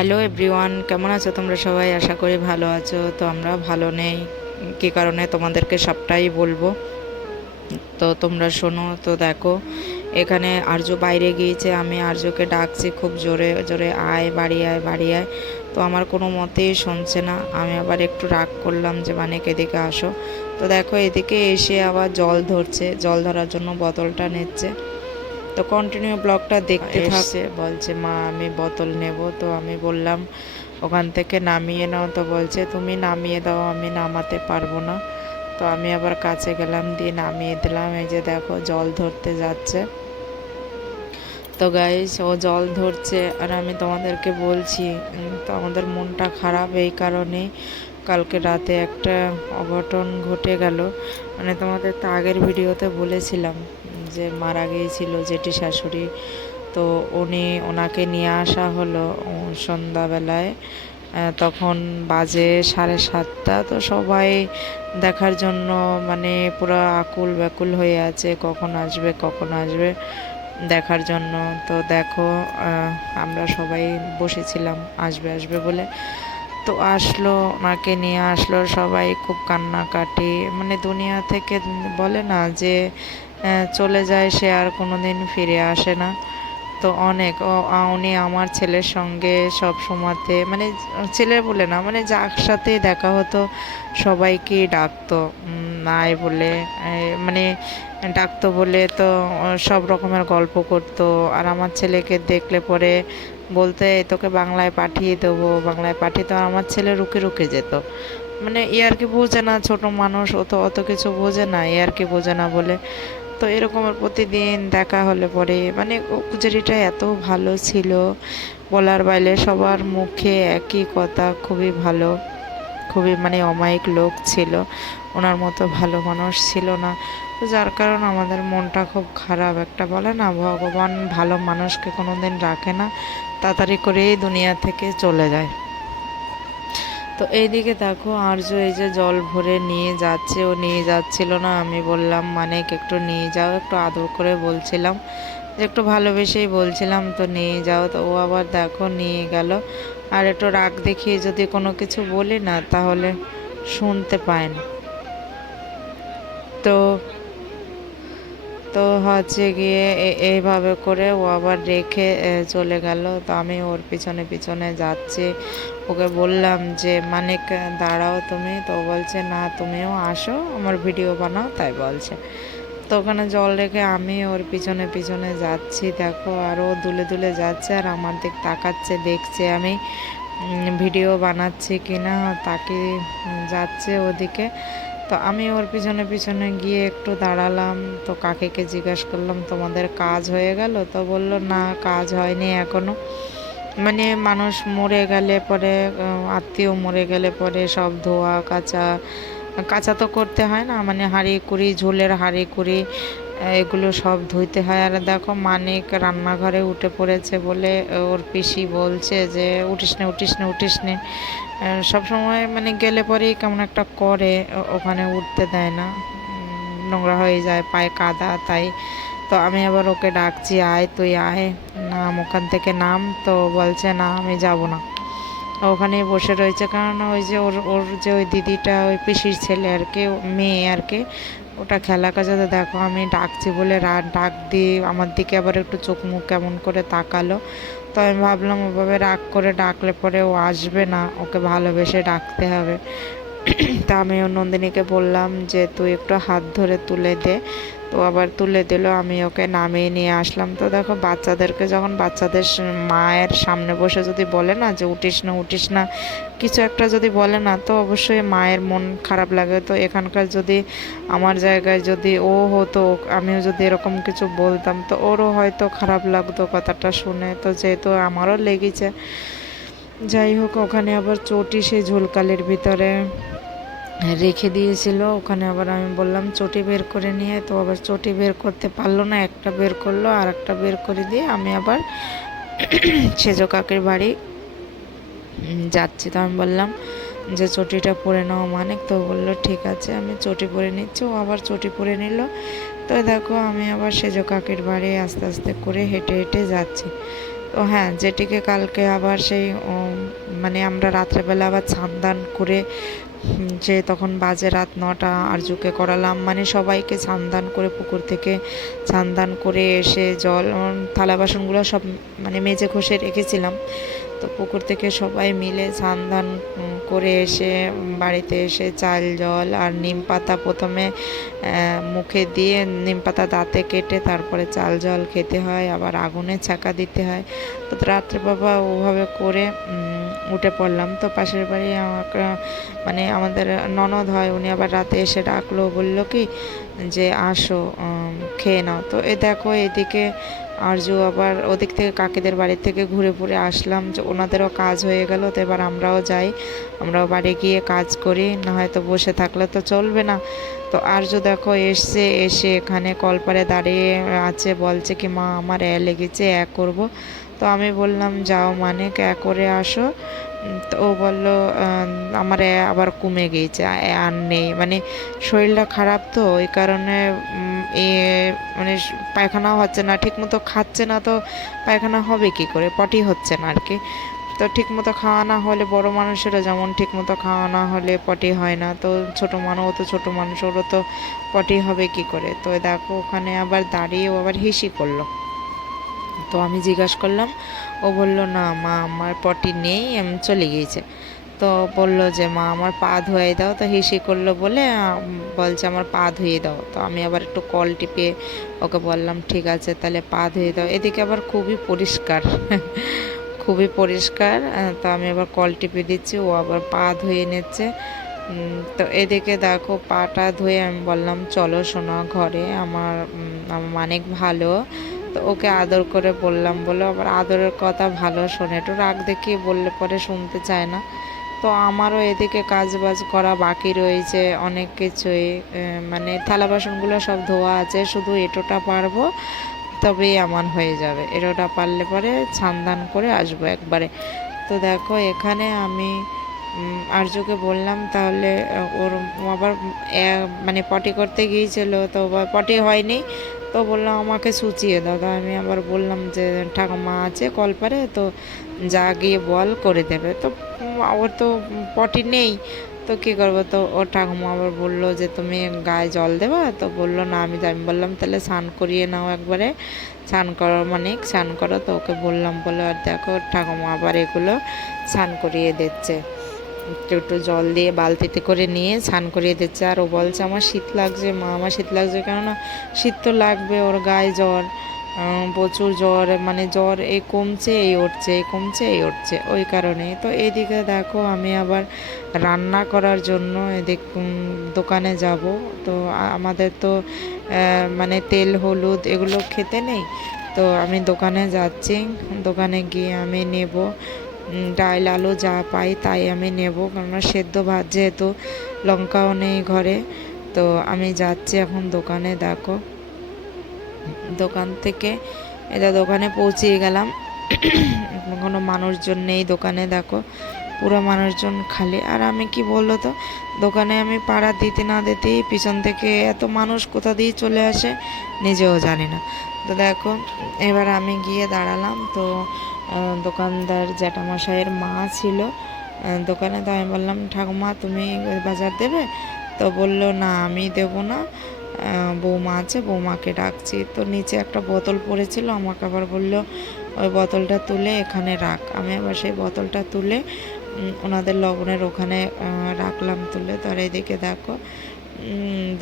Hello everyone, কেমন আছো তোমরা সবাই? আশা করি ভালো আছো। তো আমরা ভালো নেই। কী কারণে তোমাদেরকে সবটাই বলব? তো তোমরা শোনো, তো দেখো, এখানে আর্য বাইরে গিয়েছে। আমি আর্যকে ডাকছি খুব জোরে জোরে আয়, বাড়ি আয় বাড়ি আয়। তো আমার কোনো মতেই শুনছে না। আমি আবার একটু রাগ করলাম যে মানে এদিকে আসো? তো দেখো, এদিকে এসে আবার জল ধরছে। জল ধরার জন্য বোতলটা নিচ্ছে। তো কন্টিনিউ ব্লগটা দেখতে থাকছে বলছে, মা, আমি বোতল নেব। তো আমি বললাম, ওখান থেকে নামিয়ে নাও। তো বলছে, তুমি নামিয়ে দাও, আমি নামাতে পারব না। তো আমি আবার কাছে গেলাম, দিয়ে নামিয়ে দিলাম। এই যে দেখো, জল ধরতে যাচ্ছে। তো গাইস ও জল ধরছে, আর আমি তোমাদেরকে বলছি তো আমাদের মনটা খারাপ এই কারণে কালকে রাতে একটা অঘটন ঘটে গেল। মানে তোমাদের তো আগের ভিডিওতে বলেছিলাম যে মারা গিয়েছিল জেঠি শাশুড়ি, তো উনি ওনাকে নিয়ে আসা হলো সন্ধ্যাবেলায়। তখন বাজে সাড়ে সাতটা, তো সবাই দেখার জন্য মানে পুরো আকুল ব্যাকুল হয়ে আছে, কখন আসবে কখন আসবে দেখার জন্য। তো দেখো আমরা সবাই বসেছিলাম, আসবে আসবে বলে। তো আসলো, ওনাকে নিয়ে আসলো সবাই, খুব কান্নাকাটি। মানে দুনিয়া থেকে বলে না যে চলে যায়, সে আর কোনো দিন ফিরে আসে না। তো অনেক, ও উনি আমার ছেলের সঙ্গে সব সময়তে মানে ছেলে বলে না মানে যার সাথে দেখা হতো, সবাইকে ডাকতো। নাই বলে মানে ডাকতো বলে তো সব রকমের গল্প করতো। আর আমার ছেলেকে দেখলে পরে বলতে তোকে বাংলায় পাঠিয়ে দেবো, বাংলায় পাঠিয়ে তো আমার ছেলে রুকে রুকে যেত। মানে ই আর কি বোঝে না, ছোট মানুষ, ও তো অত কিছু বোঝে না এ আর কি বোঝে না বলে। তো এরকমের প্রতিদিন দেখা হলে পরে। মানে পূজারিটা এত ভালো ছিল, বলার বাইরে সবার মুখে একই কথা, খুবই ভালো, খুবই মানে অমায়িক লোক ছিল, ওনার মতো ভালো মানুষ ছিল না। তো যার কারণ আমাদের মনটা খুব খারাপ। একটা বলে না, ভগবান ভালো মানুষকে কোনো দিন রাখে না, তাড়াতাড়ি করেই দুনিয়া থেকে চলে যায়। তো এইদিকে দেখো আর্য এই যে জল ভরে নিয়ে যাচ্ছে, ও নিয়ে যাচ্ছিল না। আমি বললাম মানে একটু নিয়ে যাও। একটু আদর করে বলছিলাম যে, একটু ভালোবেসেই বলছিলাম তো নিয়ে যাও। তো ও আবার দেখো নিয়ে গেল। আর একটু রাগ দেখিয়ে যদি কোনো কিছু বলি না, তাহলে শুনতে পায় না। তো তো হচ্ছে গিয়ে এইভাবে করে ও আবার রেখে চলে গেল। তো আমি ওর পিছনে পিছনে যাচ্ছি। ওকে বললাম যে, মানিক, দাঁড়াও তুমি। তো বলছে, না, তুমিও আসো, আমার ভিডিও বানাও। তাই বলছে। তো ওখানে জল রেখে আমি ওর পিছনে পিছনে যাচ্ছি, দেখো। আরও দুলে দুলে যাচ্ছে আর আমার দিক তাকাচ্ছে, দেখছে আমি ভিডিও বানাচ্ছি কিনা তাকে যাচ্ছে ওদিকে। তো আমি ওর পিছনে পিছনে গিয়ে একটু দাঁড়ালাম, তো কাকিকে জিজ্ঞাসা করলাম, তোমাদের কাজ হয়ে গেল? তো বলল, না, কাজ হয়নি এখনও মানে মানুষ মরে গেলে পরে আত্মীয় মরে গেলে পরে সব ধোয়া, কাচা, কাঁচা তো করতে হয় না মানে হাঁড়ি কুড়ি ঝোলের হাঁড়ি কুড়ি এগুলো সব ধুইতে হয়। আর দেখো মানিক রান্নাঘরে উঠে পড়েছে বলে ওর পিসি বলছে যে উঠিস নে উঠিস নে উঠিস নে। আহ, সব সময় মানে গেলে পরেই কেমন একটা করে ওখানে উঠতে দেয় না। নোংরা হয়ে যায় পায়ে কাদা তাই। তো আমি আবার ওকে ডাকছি আয় তুই আয়। নাম ওখান থেকে নাম। তো বলছে না আমি যাব না। ওখানেই বসে রয়েছে। কারণ ওই যে ওর ওর যে ওই দিদিটা ওই পিসির ছেলে আর কি মেয়ে আর কি ওটা খেলা কাজাতে দেখো, আমি ডাকছি বলে ডাক দিয়ে আমার দিকে আবার একটু চোখ মুখ কেমন করে তাকালো। তো আমি ভাবলাম ওভাবে রাগ করে ডাকলে পরে ও আসবে না, ওকে ভালোবেসে ডাকতে হবে। তা আমি ও নন্দিনীকে বললাম যে, তুই একটু হাত ধরে তুলে দে। তো আবার তুলে দিল, আমি ওকে নামিয়ে নিয়ে আসলাম। তো দেখো বাচ্চাদেরকে যখন বাচ্চাদের মায়ের সামনে বসে যদি বলে না যে উঠিস না উঠিস না, কিছু একটা যদি বলে না, তো অবশ্যই মায়ের মন খারাপ লাগে। তো এখানকার যদি আমার জায়গায় যদি ও হতো, আমিও যদি এরকম কিছু বলতাম, তো ওরও হয়তো খারাপ লাগতো কথাটা শুনে। তো যেহেতু আমারও লেগেছে, যাই হোক, ওখানে আবার চটি সেই ঝোলকালির ভিতরে রেখে দিয়েছিল। ওখানে আবার আমি বললাম, চটি বের করে নিয়ে তো আবার চটি বের করতে পারল না। একটা বের করল, আর একটা বের করে দিয়ে আমি আবার সেজো কাকের বাড়ি যাচ্ছি। তো আমি বললাম যে, চটিটা পরে নাও মানে তো বলল, ঠিক আছে, আমি চটি পরে নিচ্ছি। ও আবার চটি পরে নিল। তো দেখো, আমি আবার সেজো কাকের বাড়ি আস্তে আস্তে করে হেঁটে হেঁটে যাচ্ছি। তো হ্যাঁ যেটিকে কালকে আবার সেই মানে আমরা রাত্রেবেলা আবার ছান দান করে যে তখন বাজে রাত নটা, আরজুকে করালাম। মানে সবাইকে ছান দান করে, পুকুর থেকে ছান দান করে এসে জল থালা বাসনগুলো সব মানে মেজে ঘষে রেখেছিলাম। তো পুকুর থেকে সবাই মিলে স্নান করে এসে বাড়িতে এসে চাল, জল আর নিম পাতা প্রথমে মুখে দিয়ে নিম পাতা দাঁতে কেটে তারপরে চাল, জল খেতে হয়। আবার আগুনে ছাকা দিতে হয়। তো রাত্রে বাবা ওভাবে করে উঠে পড়লাম। তো পাশের বাড়ি আমাকে মানে আমাদের ননদ হয়, উনি আবার রাতে এসে ডাকলো, বলল কি যে আসো খেয়ে নাও। তো এ দেখো, এদিকে আরজু আবার ওদিক থেকে কাকিদের বাড়ি থেকে ঘুরে ঘুরে আসলাম। যে ওনাদেরও কাজ হয়ে গেল, তো এবার আমরাও যাই। আমরাও বাড়ি গিয়ে কাজ করি, না হয়তো বসে থাকলে তো চলবে না। তো আরজু দেখো, এসছে, এসে এখানে কলপারে দাঁড়িয়ে আছে, বলছে কি, মা, আমার এ লেগেছে এক করব। তো আমি বললাম, যাও মানে এ করে আসো? তো ও বলল আমার আবার কমে গিয়েছে আর নেই। মানে শরীরটা খারাপ তো, ওই কারণে এ মানে পায়খানাও হচ্ছে না ঠিক মতো খাচ্ছে না তো, পায়খানা হবে কি করে? পটি হচ্ছে না আর কি তো ঠিক মতো খাওয়া না হলে, বড় মানুষেরা যেমন ঠিক মতো খাওয়া না হলে পটি হয় না, তো ছোট মানুষ ও তো ছোট মানুষ, ওরও তো পটি হবে কি করে? তো দেখো, ওখানে আবার দাঁড়িয়ে আবার হিসি করল তো আমি জিজ্ঞাসা করলাম, ও বলল, না, মা, আমার পটি নেই, আমি চলে গিয়েছে। তো বলল যে, মা, আমার পা ধুয়ে দাও। তো হিসি করল বলে বলছে আমার পা ধুয়ে দাও। তো আমি আবার একটু কল টিপে ওকে বললাম, ঠিক আছে, তাহলে পা ধুয়ে দাও। এদিকে আবার খুবই পরিষ্কার খুবই পরিষ্কার, তো আমি আবার কল টিপে দিচ্ছি, ও আবার পা ধুয়ে নিচ্ছে। তো এদিকে দেখো, পাটা ধুয়ে আমি বললাম, চলো শোনো, ঘরে আমার অনেক ভালো। তো ওকে আদর করে বললাম বলে আবার আদরের কথা ভালো শোনে। একটু রাগ দেখিয়ে বললে পরে শুনতে চায় না। তো আমারও এদিকে কাজ বাজ করা বাকি রয়েছে অনেক কিছুই। মানে থালা বাসনগুলো সব ধোয়া আছে, শুধু এটোটা পারব, তবেই আমার হয়ে যাবে। এটোটা পারলে পরে ছান করে আসব একবারে। তো দেখো, এখানে আমি আর্যকে বললাম, তাহলে, ওর আবার মানে পটি করতে গিয়েছিল, তো পটি হয়নি। তো বললাম, আমাকে সুচিয়ে দাও। তো আমি আবার বললাম যে, ঠাকুমা আছে কলপারে, তো যা গিয়ে বল করে দেবে। তো ওর তো পটি নেই, তো কী করব? তো ওর ঠাকুমা আবার বলল যে, তুমি গায়ে জল দেবা? তো বলল, না, আমি আমি বললাম, তাহলে স্নান করিয়ে নাও একবারে। স্নান করো মানে স্নান করো, তো ওকে বললাম বলে, আর দেখো, ঠাকুমা আবার এগুলো স্নান করিয়ে দিচ্ছে। একটু একটু জল দিয়ে বালতিতে করে নিয়ে স্নান করিয়ে দিচ্ছে। আর ও বলছে, আমার শীত লাগছে, মা, আমার শীত লাগছে কেননা শীত তো লাগবে, ওর গায়ে জ্বর প্রচুর জ্বর মানে জ্বর এই কমছে, এই উঠছে এই কমছে, এই উঠছে, ওই কারণে। তো এইদিকে দেখো, আমি আবার রান্না করার জন্য এদিক দোকানে যাব। তো আমাদের তো মানে তেল, হলুদ এগুলো খেতে নেই। তো আমি দোকানে যাচ্ছি। দোকানে গিয়ে আমি নেব। ডাল, আলু যা পাই তাই আমি নেব। কেননা সেদ্ধ ভাত যেহেতু লঙ্কাও নেই ঘরে, তো আমি যাচ্ছি এখন দোকানে, দেখো। দোকান থেকে এটা দোকানে পৌঁছিয়ে গেলাম। কোনো মানুষজন নেই দোকানে, দেখো। পুরো মানুষজন খালি। আর আমি কি বলল তো, দোকানে আমি পাড়া দিতে না দিতেই পিছন থেকে এত মানুষ কোথা দিয়ে চলে আসে নিজেও জানি না। তো দেখো, এবার আমি গিয়ে দাঁড়ালাম। তো দোকানদার জ্যাঠামশাইয়ের মা ছিল দোকানে। তো আমি বললাম, ঠাকুমা, তুমি বাজার দেবে? তো বলল, না, আমি দেবো না। বৌমা আছে, বৌমাকে ডাকছি। তো নিচে একটা বোতল পড়েছিল, আমাকে আবার বলল, ওই বোতলটা তুলে এখানে রাখ। আমি আবার সেই বোতলটা তুলে ওনাদের লবণের ওখানে রাখলাম তুলে। তো আর এদিকে দেখো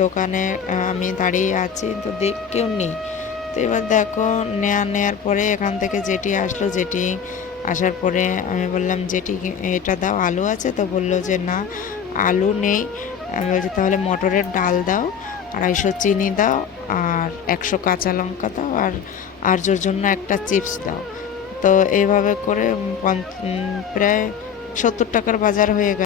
দোকানে আমি দাঁড়িয়ে আছি তো দেখ কেউ নেই। তো এবার দেখো, নেয়া, নেয়ার পরে এখান থেকে যেটি আসলো। যেটি আসার পরে আমি বললাম যেটি এটা দাও, আলু আছে? তো বলল যে, না, আলু নেই। আমি বলছি, তাহলে মটরের ডাল দাও, আড়াইশো চিনি দাও, আর একশো কাঁচা লঙ্কা দাও, আর আর্যর জন্য একটা চিপস দাও। তো এইভাবে করে প্রায় সত্তর টাকার বাজার হয়ে গেল।